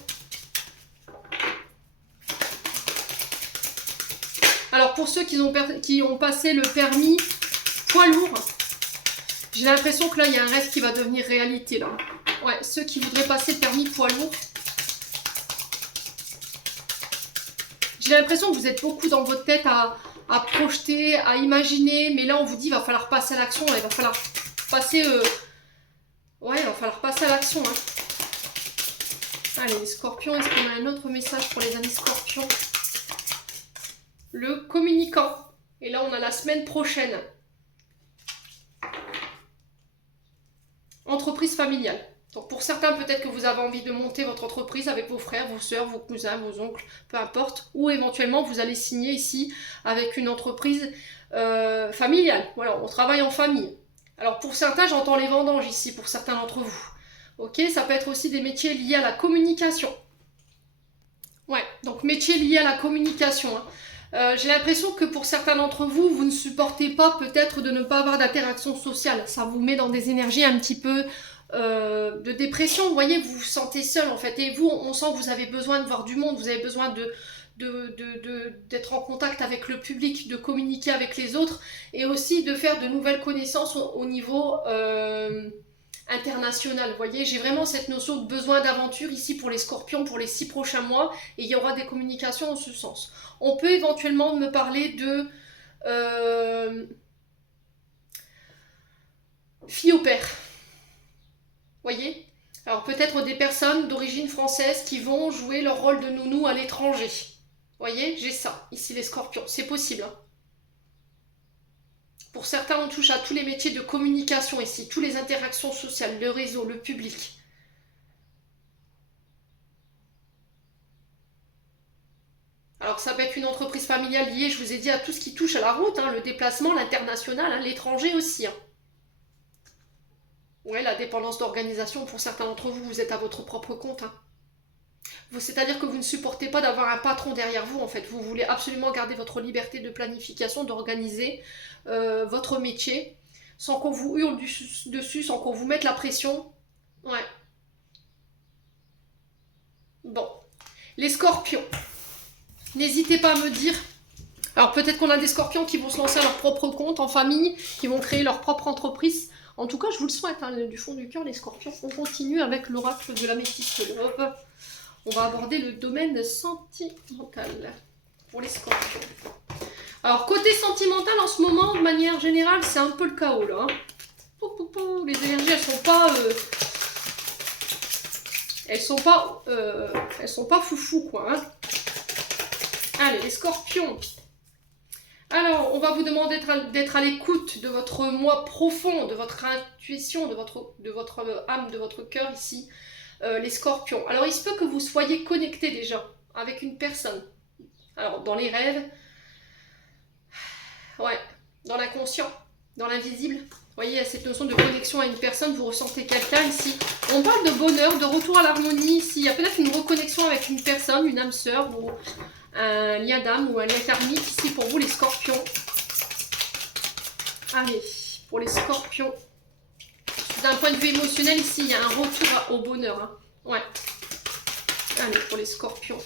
Alors, pour ceux qui ont passé le permis poids lourd, j'ai l'impression que là, il y a un rêve qui va devenir réalité, là. Ouais, ceux qui voudraient passer le permis poids lourd. J'ai l'impression que vous êtes beaucoup dans votre tête à projeter, à imaginer, mais là on vous dit il va falloir passer à l'action, il va falloir passer ouais, il va falloir passer à l'action. Hein. Allez, les scorpions, est-ce qu'on a un autre message pour les amis scorpions? Le communicant. Et là on a la semaine prochaine. Entreprise familiale. Donc pour certains, peut-être que vous avez envie de monter votre entreprise avec vos frères, vos soeurs, vos cousins, vos oncles, peu importe. Ou éventuellement, vous allez signer ici avec une entreprise familiale. Voilà, on travaille en famille. Alors pour certains, j'entends les vendanges ici, pour certains d'entre vous. Ok, ça peut être aussi des métiers liés à la communication. Ouais, donc métiers liés à la communication. Hein. J'ai l'impression que pour certains d'entre vous, vous ne supportez pas peut-être de ne pas avoir d'interaction sociale. Ça vous met dans des énergies un petit peu de dépression. Vous voyez, vous vous sentez seul en fait. Et vous, on sent que vous avez besoin de voir du monde, vous avez besoin d'être en contact avec le public, de communiquer avec les autres et aussi de faire de nouvelles connaissances au niveau international. Vous voyez, j'ai vraiment cette notion de besoin d'aventure ici pour les scorpions pour les 6 prochains mois et il y aura des communications en ce sens. On peut éventuellement me parler de fille au père. Voyez? Alors peut-être des personnes d'origine française qui vont jouer leur rôle de nounou à l'étranger. Voyez? J'ai ça, ici les scorpions. C'est possible. Hein. Pour certains, on touche à tous les métiers de communication ici, toutes les interactions sociales, le réseau, le public. Alors ça peut être une entreprise familiale liée, je vous ai dit, à tout ce qui touche à la route, hein, le déplacement, l'international, hein, l'étranger aussi. Hein. Ouais, la dépendance d'organisation, pour certains d'entre vous, vous êtes à votre propre compte. Hein. C'est-à-dire que vous ne supportez pas d'avoir un patron derrière vous, en fait. Vous voulez absolument garder votre liberté de planification, d'organiser votre métier, sans qu'on vous hurle dessus, sans qu'on vous mette la pression. Ouais. Bon. Les scorpions. N'hésitez pas à me dire. Alors peut-être qu'on a des scorpions qui vont se lancer à leur propre compte, en famille, qui vont créer leur propre entreprise. En tout cas, je vous le souhaite, hein, du fond du cœur, les scorpions. On continue avec l'oracle de l'améthyste. On va aborder le domaine sentimental pour les scorpions. Alors, côté sentimental, en ce moment, de manière générale, c'est un peu le chaos, là. Hein. Les énergies, elles sont pas foufou, quoi. Hein. Allez, les scorpions. Alors, on va vous demander d'être à l'écoute de votre moi profond, de votre intuition, de votre âme, de votre cœur ici, les scorpions. Alors, il se peut que vous soyez connectés déjà avec une personne. Alors, dans les rêves, ouais, dans l'inconscient, dans l'invisible. Vous voyez, il y a cette notion de connexion à une personne, vous ressentez quelqu'un ici. On parle de bonheur, de retour à l'harmonie ici. Il y a peut-être une reconnexion avec une personne, une âme sœur ou un lien d'âme ou un lien karmique ici pour vous les scorpions. Allez, pour les scorpions, d'un point de vue émotionnel, ici, il y a un retour au bonheur. Hein. Ouais. Allez, pour les scorpions.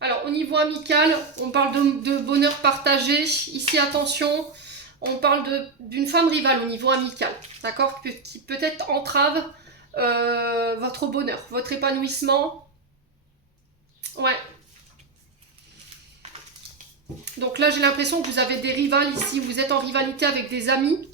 Alors, au niveau amical, on parle de bonheur partagé. Ici, attention, on parle d'une femme rivale au niveau amical, d'accord, qui peut-être entrave votre bonheur, votre épanouissement. Ouais. Donc là, j'ai l'impression que vous avez des rivales ici, vous êtes en rivalité avec des amis.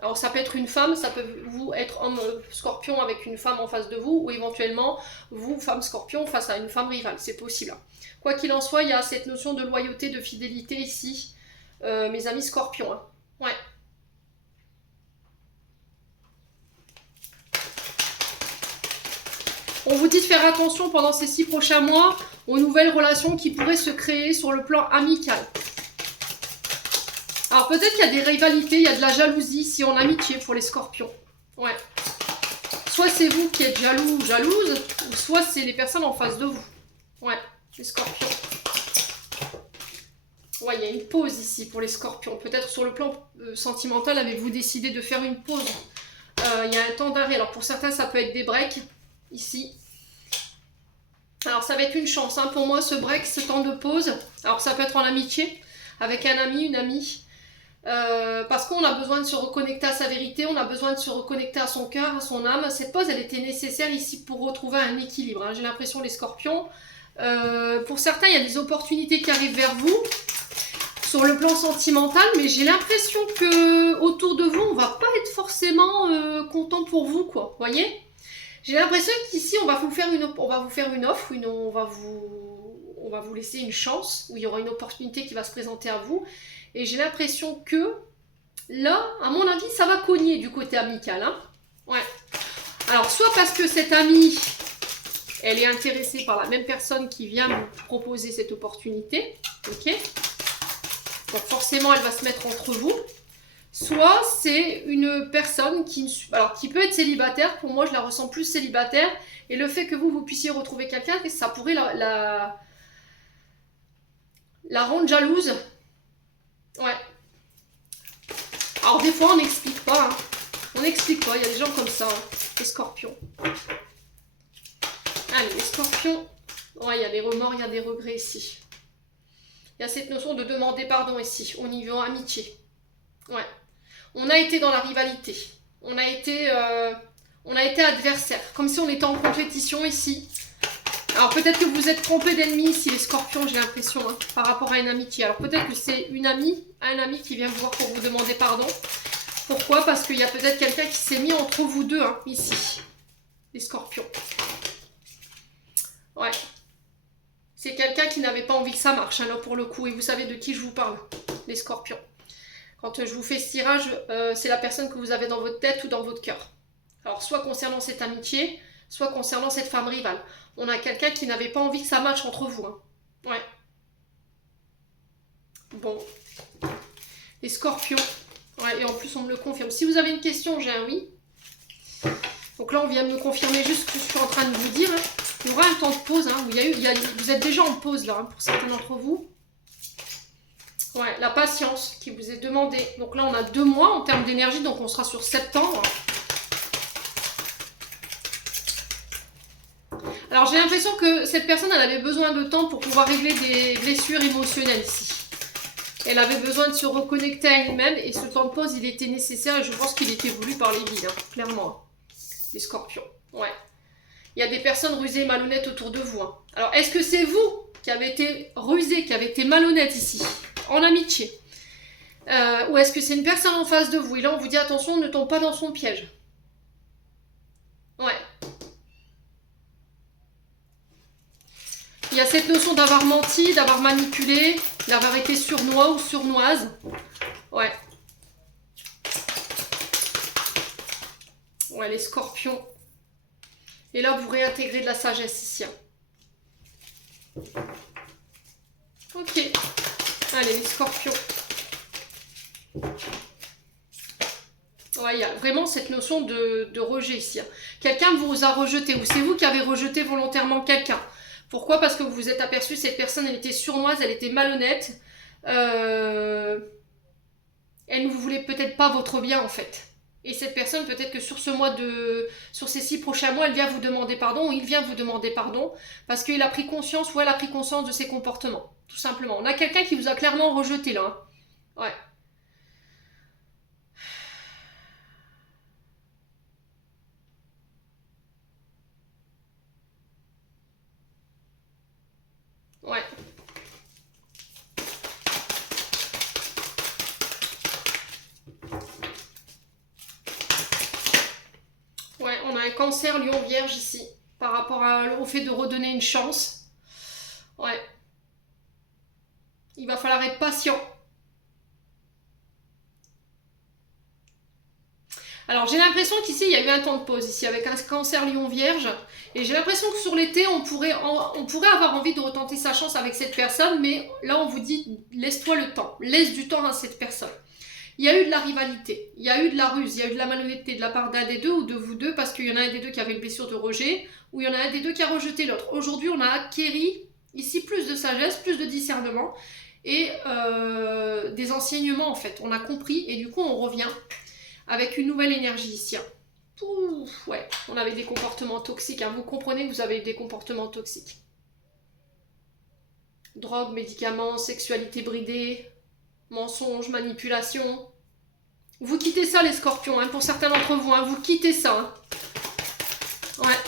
Alors, ça peut être une femme, ça peut vous être homme scorpion avec une femme en face de vous, ou éventuellement, vous, femme scorpion, face à une femme rivale. C'est possible. Quoi qu'il en soit, il y a cette notion de loyauté, de fidélité ici, mes amis scorpions. Hein. Ouais. On vous dit de faire attention pendant ces 6 prochains mois aux nouvelles relations qui pourraient se créer sur le plan amical. Alors peut-être qu'il y a des rivalités, il y a de la jalousie ici en amitié pour les scorpions. Ouais. Soit c'est vous qui êtes jaloux ou jalouse, ou soit c'est les personnes en face de vous. Ouais, les scorpions. Ouais, il y a une pause ici pour les scorpions. Peut-être sur le plan sentimental, avez-vous décidé de faire une pause. Il y a un temps d'arrêt. Alors pour certains, ça peut être des breaks, ici. Alors ça va être une chance, hein, pour moi, ce break, ce temps de pause. Alors ça peut être en amitié, avec un ami, une amie. Parce qu'on a besoin de se reconnecter à sa vérité, on a besoin de se reconnecter à son cœur, à son âme. Cette pause, elle était nécessaire ici pour retrouver un équilibre. Hein. J'ai l'impression, les scorpions, pour certains, il y a des opportunités qui arrivent vers vous sur le plan sentimental, mais j'ai l'impression que autour de vous, on va pas être forcément content pour vous, quoi. Voyez ? J'ai l'impression qu'ici, on va vous faire une offre, on va vous laisser une chance, où il y aura une opportunité qui va se présenter à vous. Et j'ai l'impression que, là, à mon avis, ça va cogner du côté amical. Hein. Ouais. Alors, soit parce que cette amie, elle est intéressée par la même personne qui vient vous proposer cette opportunité. Ok ? Donc, forcément, elle va se mettre entre vous. Soit c'est une personne qui peut être célibataire. Pour moi, je la ressens plus célibataire. Et le fait que vous puissiez retrouver quelqu'un, ça pourrait la rendre jalouse. Ouais. Alors des fois on n'explique pas. Hein. On n'explique pas. Il y a des gens comme ça. Hein. Les scorpions. Allez, les scorpions. Ouais, il y a des remords, il y a des regrets ici. Il y a cette notion de demander pardon ici, au niveau amitié. Ouais. On a été dans la rivalité. On a été adversaire. Comme si on était en compétition ici. Alors peut-être que vous êtes trompé d'ennemi ici, les scorpions, j'ai l'impression, hein, par rapport à une amitié. Alors peut-être que c'est un ami qui vient vous voir pour vous demander pardon. Pourquoi ? Parce qu'il y a peut-être quelqu'un qui s'est mis entre vous deux, hein, ici. Les scorpions. Ouais. C'est quelqu'un qui n'avait pas envie que ça marche, hein, là, pour le coup. Et vous savez de qui je vous parle, les scorpions. Quand je vous fais ce tirage, c'est la personne que vous avez dans votre tête ou dans votre cœur. Alors soit concernant cette amitié, soit concernant cette femme rivale. On a quelqu'un qui n'avait pas envie que ça matche entre vous. Hein. Ouais. Bon. Les scorpions. Ouais, et en plus, on me le confirme. Si vous avez une question, j'ai un oui. Donc là, on vient de me confirmer juste ce que je suis en train de vous dire. Hein. Il y aura un temps de pause. Hein. Vous êtes déjà en pause, là, hein, pour certains d'entre vous. Ouais, la patience qui vous est demandée. Donc là, on a 2 mois en termes d'énergie. Donc, on sera sur septembre. Alors j'ai l'impression que cette personne, elle avait besoin de temps pour pouvoir régler des blessures émotionnelles ici. Elle avait besoin de se reconnecter à elle-même et ce temps de pause, il était nécessaire et je pense qu'il était voulu par les guides, hein, clairement. Les scorpions, ouais. Il y a des personnes rusées et malhonnêtes autour de vous. Hein. Alors est-ce que c'est vous qui avez été rusé, qui avez été malhonnête ici, en amitié ou est-ce que c'est une personne en face de vous? Et là on vous dit attention, ne tombe pas dans son piège. Ouais. Il y a cette notion d'avoir menti, d'avoir manipulé, d'avoir été sournois ou sournoise. Ouais. Ouais, les scorpions. Et là, vous réintégrez de la sagesse ici. Ok. Allez, les scorpions. Ouais, il y a vraiment cette notion de rejet ici. Quelqu'un vous a rejeté ou c'est vous qui avez rejeté volontairement quelqu'un. Pourquoi? Parce que vous vous êtes aperçu, cette personne, elle était sournoise, elle était malhonnête. Elle ne vous voulait peut-être pas votre bien en fait. Et cette personne, peut-être que sur sur ces 6 prochains mois, elle vient vous demander pardon, ou il vient vous demander pardon, parce qu'il a pris conscience, ou elle a pris conscience de ses comportements, tout simplement. On a quelqu'un qui vous a clairement rejeté là. Hein. Ouais. Ouais. Ouais, on a un cancer lion vierge ici, par rapport au fait de redonner une chance. Ouais. Il va falloir être patient. Alors j'ai l'impression qu'ici il y a eu un temps de pause ici avec un cancer lion vierge et j'ai l'impression que sur l'été on pourrait avoir envie de retenter sa chance avec cette personne, mais là on vous dit laisse-toi le temps, laisse du temps à cette personne. Il y a eu de la rivalité, il y a eu de la ruse, il y a eu de la malhonnêteté de la part d'un des deux ou de vous deux, parce qu'il y en a un des deux qui avait une blessure de rejet ou il y en a un des deux qui a rejeté l'autre. Aujourd'hui on a acquéri ici plus de sagesse, plus de discernement et des enseignements en fait. On a compris et du coup on revient avec une nouvelle énergie ici. Ouf, ouais, on avait des comportements toxiques. Hein. Vous comprenez que vous avez des comportements toxiques. Drogue, médicaments, sexualité bridée, mensonges, manipulation. Vous quittez ça les scorpions, hein, pour certains d'entre vous, hein, vous quittez ça. Hein. Ouais.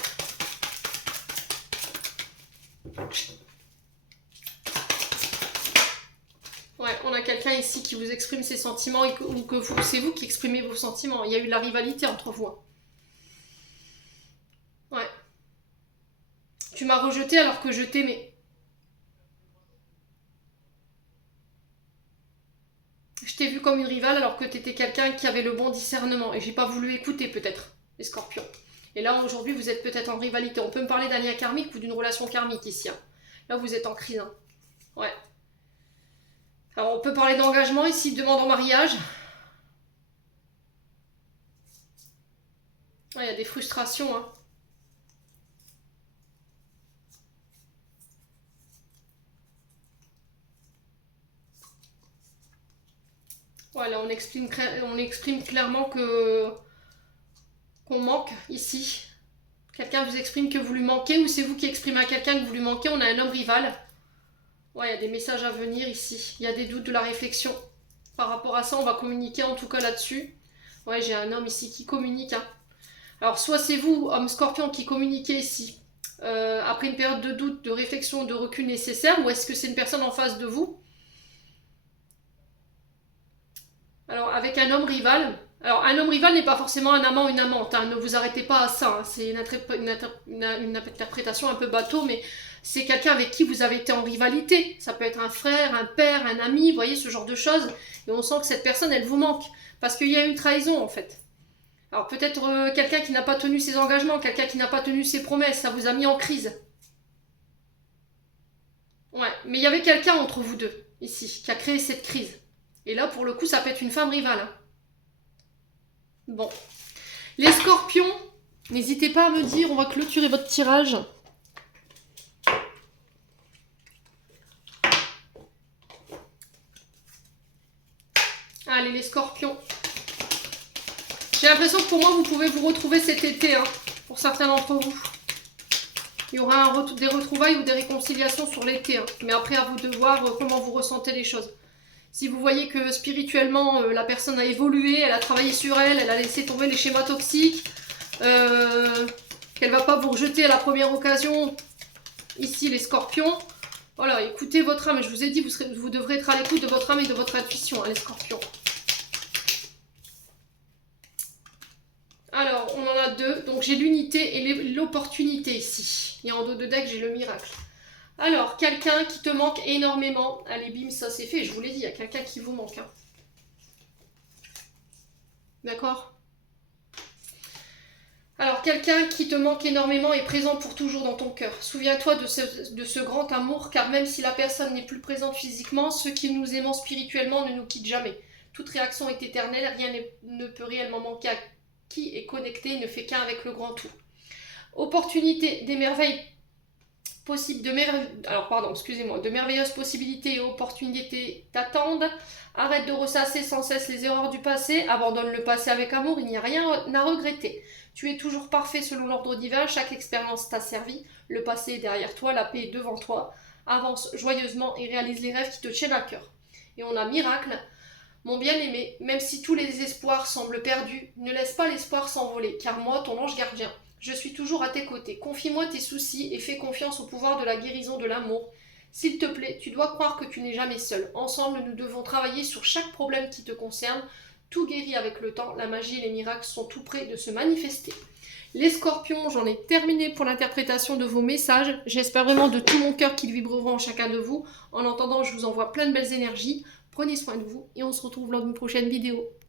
Ouais, on a quelqu'un ici qui vous exprime ses sentiments ou que c'est vous qui exprimez vos sentiments. Il y a eu de la rivalité entre vous. Ouais. Tu m'as rejeté alors que je t'aimais. Je t'ai vu comme une rivale alors que t'étais quelqu'un qui avait le bon discernement et j'ai pas voulu écouter peut-être les scorpions. Et là aujourd'hui vous êtes peut-être en rivalité. On peut me parler d'un lien karmique ou d'une relation karmique ici. Hein. Là vous êtes en crise. Hein. Ouais. Alors on peut parler d'engagement ici, demande en mariage. Ouais, il y a des frustrations. Hein. Voilà, on exprime clairement qu'on manque ici. Quelqu'un vous exprime que vous lui manquez ou c'est vous qui exprimez à quelqu'un que vous lui manquez. On a un homme rival. Ouais, il y a des messages à venir ici. Il y a des doutes, de la réflexion. Par rapport à ça, on va communiquer en tout cas là-dessus. Ouais, j'ai un homme ici qui communique. Hein. Alors, soit c'est vous, homme scorpion, qui communiquez ici, après une période de doute, de réflexion, de recul nécessaire, ou est-ce que c'est une personne en face de vous? Alors, avec un homme rival. Alors, un homme rival n'est pas forcément un amant ou une amante. Hein. Ne vous arrêtez pas à ça. Hein. C'est une interprétation un peu bateau, mais c'est quelqu'un avec qui vous avez été en rivalité. Ça peut être un frère, un père, un ami, vous voyez, ce genre de choses. Et on sent que cette personne, elle vous manque. Parce qu'il y a une trahison, en fait. Alors, peut-être quelqu'un qui n'a pas tenu ses engagements, quelqu'un qui n'a pas tenu ses promesses, ça vous a mis en crise. Ouais, mais il y avait quelqu'un entre vous deux, ici, qui a créé cette crise. Et là, pour le coup, ça peut être une femme rivale. Hein. Bon. Les scorpions, n'hésitez pas à me dire, on va clôturer votre tirage. Allez, les scorpions. J'ai l'impression que pour moi, vous pouvez vous retrouver cet été, hein, pour certains d'entre vous. Il y aura des retrouvailles ou des réconciliations sur l'été. Hein. Mais après, à vous de voir comment vous ressentez les choses. Si vous voyez que spirituellement, la personne a évolué, elle a travaillé sur elle, elle a laissé tomber les schémas toxiques, qu'elle ne va pas vous rejeter à la première occasion, ici les scorpions, voilà, écoutez votre âme. Je vous ai dit, vous devrez être à l'écoute de votre âme et de votre intuition, hein, les scorpions. Alors, on en a deux, donc j'ai l'unité et l'opportunité ici. Et en dos de deck, j'ai le miracle. Alors, quelqu'un qui te manque énormément. Allez, bim, ça c'est fait. Je vous l'ai dit, il y a quelqu'un qui vous manque. Hein. D'accord? Alors, quelqu'un qui te manque énormément est présent pour toujours dans ton cœur. Souviens-toi de ce grand amour, car même si la personne n'est plus présente physiquement, ceux qui nous aimons spirituellement ne nous quittent jamais. Toute réaction est éternelle, rien ne peut réellement manquer à qui est connecté, ne fait qu'un avec le grand tout. Opportunité, des merveilles de merveilleuses possibilités et opportunités t'attendent. Arrête de ressasser sans cesse les erreurs du passé, abandonne le passé avec amour, il n'y a rien à regretter. Tu es toujours parfait selon l'ordre divin, chaque expérience t'a servi, le passé est derrière toi, la paix est devant toi. Avance joyeusement et réalise les rêves qui te tiennent à cœur. Et on a miracle. Mon bien-aimé, même si tous les espoirs semblent perdus, ne laisse pas l'espoir s'envoler, car moi, ton ange gardien, je suis toujours à tes côtés. Confie-moi tes soucis et fais confiance au pouvoir de la guérison de l'amour. S'il te plaît, tu dois croire que tu n'es jamais seul. Ensemble, nous devons travailler sur chaque problème qui te concerne. Tout guérit avec le temps, la magie et les miracles sont tout près de se manifester. Les scorpions, j'en ai terminé pour l'interprétation de vos messages. J'espère vraiment de tout mon cœur qu'ils vibreront en chacun de vous. En attendant, je vous envoie plein de belles énergies. Prenez soin de vous et on se retrouve lors d'une prochaine vidéo.